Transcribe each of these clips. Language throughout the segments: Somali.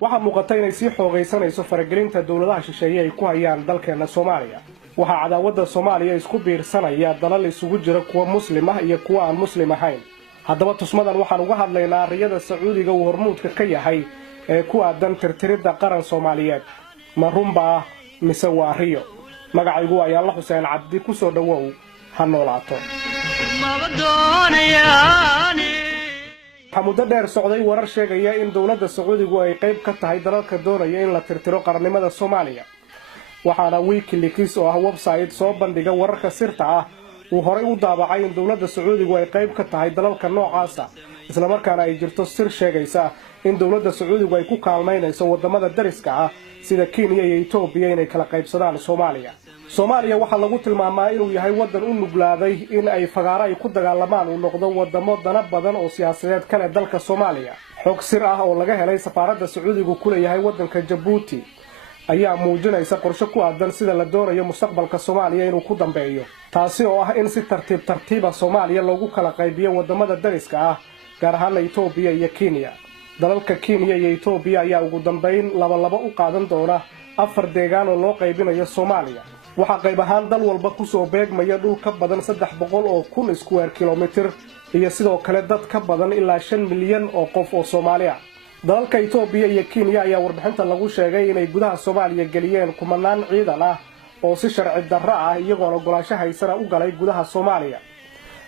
waxaa muuqata inay sii xoogaysanayso faragelinta dawladaha shisheeye ay ku hayaan dalkeena Soomaaliya. waxaa cadaawada Soomaaliya isku biirsanaya dalal isugu jira kuwa muslim ah iyo kuwa aan muslim ahayn. haddaba tusmadan waxaan uga hadlaynaa riyada Sacuudiga uu hormuudka ka yahay ee ku aadan tirtiridda qaran Soomaaliyeed. ma runba mise waa riyo? magacaygu ayaa la Xuseen Cabdi, ku soo dhawow ha noolaato. waxaa muddo dheer socday warar sheegaya in dawladda Sacuudigu ay qayb ka tahay dalalka doonaya in la tirtiro qarannimada Soomaaliya. waxaana Wikileaks oo ah website soo bandhiga wararka sirta ah uu horay u daabacay in dawladda Sacuudigu ay qayb ka tahay dalalka noocaas ah, isla markaana ay jirto sir sheegaysa in dawladda Sacuudigu ay ku kaalmaynayso wadamada dariska ah sida Kenya iyo Ethiopia inay kala qaybsadaan Soomaaliya. Soomaaliya waxaa lagu tilmaamaa inuu yahay wadan u nuglaaday in ay fagaaro ay ku dagaalamaan uu noqdo wadamo dana badan oo siyaasadeed kale dalka Soomaaliya. xog sir ah oo laga helay safaaradda Sacuudigu ku leeyahay wadanka Djibouti ayaa muujinaysa qorshe ku aadan sida la doonayo mustaqbalka Soomaaliya inuu ku dambeeyo, taasi oo ah in si tartiib Soomaaliya loogu kala qaybiyo wadamada dariska ah, gaar ahaan Ethiopia iyo Kenya. dalalka Kenya iyo Ethiopia ayaa ugu dambeyn laba u qaadan doona 4 deegaan oo loo qaybinayo Soomaaliya. waxaa qayb ahaan dal walba ku soo beegmaya dhul ka badan 300,000 square kilometer iyo sidoo kale dad ka badan ilaa 5 milyan oo qof oo Soomaali ah. dalalka Ethiopia iyo Kenya ayaa warbixinta lagu sheegay inay gudaha Soomaaliya galiyeen kumanaan ciidan ah oo si sharci darro ah iyagoo ogolaansho haysana u galay gudaha Soomaaliya.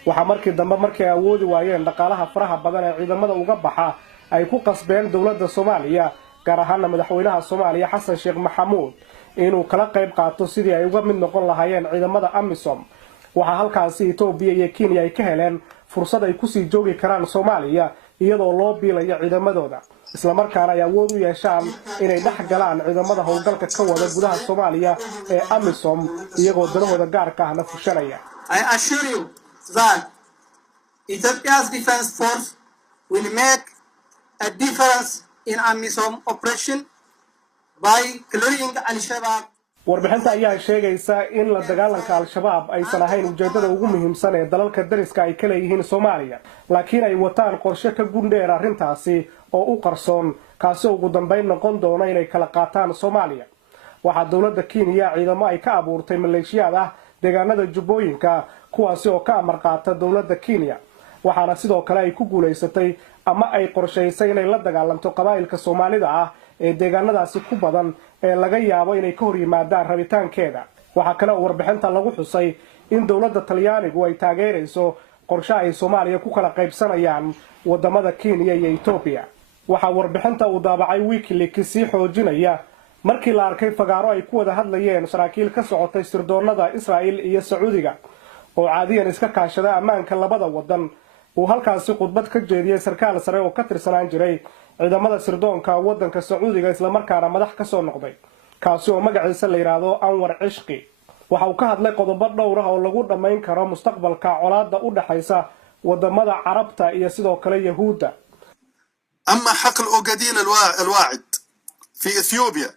waxaa markii dambe markii ay awoodi waayeen dhaqaalaha faraha badan ee ciidamada uga baxa ay ku qasbeen dawladda Soomaaliya, gaar ahaan madaxweynaha Soomaaliya Xasan Sheekh Maxamuud, inuu kala qayb qaato sidii ay uga mid noqon lahaayeen ciidamada AMISOM. waxaa halkaasi Ethiopia iyo Kenya ay ka heleen fursad ay ku sii joogi karaan Soomaaliya iyadoo loo biilayo ciidamadooda, isla markaana ay awood u yeeshaan inay dhex galaan ciidamada howlgalka ka wada gudaha Soomaaliya ee AMISOM iyagoo danahooda gaarka ahna fushanaya. I assure you that Ethiopia's defense force will make a difference in AMISOM operation by clearing Al-Shabaab. warbixinta ayaa sheegaysa in la dagaalanka Al-Shabaab aysan ahayn ujeedada ugu muhiimsan ee dalalka dariska ay ka leeyihiin Soomaaliya, laakiin ay wataan qorshe ka gundheer arrintaasi oo u qarsoon, kaasi ugu dambeyn noqon doona inay kala qaataan Soomaaliya. waxaa dawladda Kenya ciidamo ay ka abuurtay maleeshiyad ah deegaanada Jubbooyinka, kuwaasi oo ka amar qaata dawladda Kenya. waxaana sidoo kale ay ku guuleysatay ama ay qorshaysay inay la dagaalanto qabaa'ilka Soomaalida ah ee deegaanadaasi ku badan ee laga yaabo inay ka hor yimaadaan rabitaankeeda. waxaa kale oo warbixinta lagu xusay in dawladda Talyaanigu ay taageerayso qorshe ay Soomaaliya ku kala qaybsanayaan wadamada Kenya iyo Ethiopia. waxaa warbixinta uu daabacay Wikileaks sii xoojinaya markii la arkay fagaaro ay ku wada hadlayeen saraakiil ka socotay sirdoonada Israa'iil iyo Sacuudiga oo caadiyan iska kaashada ammaanka labada wadan. uu halkaasi khudbad ka jeediyay sarkaal sare oo ka tirsanaan jiray ciidamada sirdoonka wadanka Sacuudiga isla markaana madax ka soo noqday, kaasi oo magaciisa la yiraahdo Anwar Ishqi. waxa uu ka hadlay qodobo dhowr ah oo lagu dhameyn karo mustaqbalka colaadda u dhaxaysa wadamada Carabta iyo sidoo kale Yahuudda. أما حقل أوغادين الواعد في إثيوبيا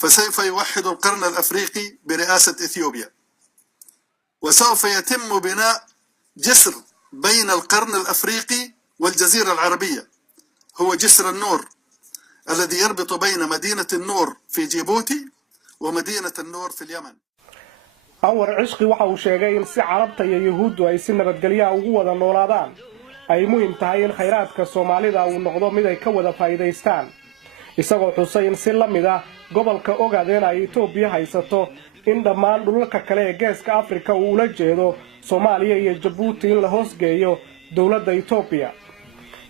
فسوف يوحد القرن الأفريقي برئاسة إثيوبيا، وسوف يتم بناء جسر بين القرن الأفريقي والجزيرة العربية، هو جسر النور الذي يربط بين مدينة النور في جيبوتي ومدينة النور في اليمن. أنور عشقي waxa uu sheegay in si Carabta iyo Yahuuddu ay si nabadgelyo ugu wada noolaadaan ay muhiim tahay in khayraadka Soomaalida uu noqdo mid ay ka wada faa'iideystaan, isagoo xusay in si la mid ah gobolka Ogaadeen ay Ethiopia haysato in dhammaan dhulalka kale ee Geeska Afrika uu la jeedo Soomaaliya iyo Djibouti in la hoosgeeyo dawladda Ethiopia,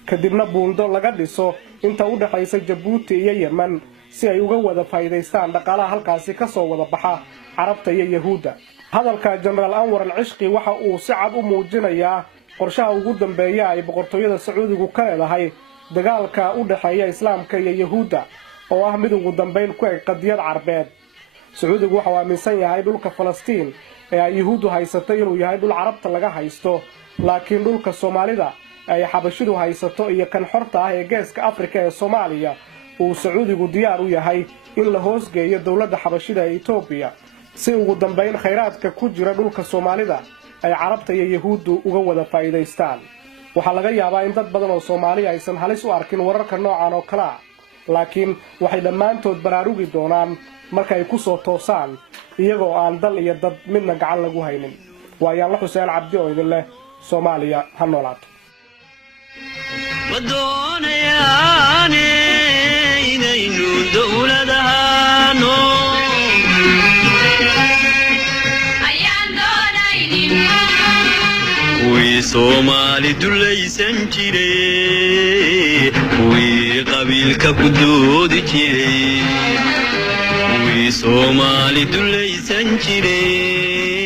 kadibna buundo laga dhiso inta u dhaxaysa Djibouti iyo Yemen si ay uga wada faa'iideystaan dhaqaalaha halkaasi ka soo wada baxa Carabta iyo Yahuudda. hadalka General Anwar al-Ishqi waxa uu si cad u muujinayaa qorshaha ugu dambeeya ay boqortooyada Sacuudigu ka leedahay dagaalka u dhaxeeya Islaamka iyo Yahuudda oo ah mid ugu dambeyn ku eg qadiyad Carbeed. Sacuudigu waxa uu aaminsan yahay dhulka Falastiin ee ay Yahuuddu haysatay inuu yahay dhul Carabta laga haysto, laakiin dhulka Soomaalida ay Xabashidu haysato iyo kan xorta ah ee Geeska Afrika ee Soomaaliya uu Sacuudigu diyaar u yahay in la hoosgeeyo dawladda Xabashida ee Ethiopia si ugu dambeyn khayraadka ku jira dhulka Soomaalida ay Carabta iyo Yahuuddu uga wada faa'iideystaan. waxaa laga yaabaa in dad badan oo Soomaali aysan halis u arkin wararka noocan oo kala, laakiin waxay dhammaantood baraarugi doonaan marka ay ku soo toosaan iyagoo aan dal iyo dad midna gacan lagu haynin waa Yaalla Xuseen Cabdi oo idin leh Soomaaliya ha noolaato wadoonayaane inaynu dawladahano ayaan doonaynin wii Soomaali dulaysan jiray wii qabiilka ku doodi jiray wii Soomaali dulaysan jiray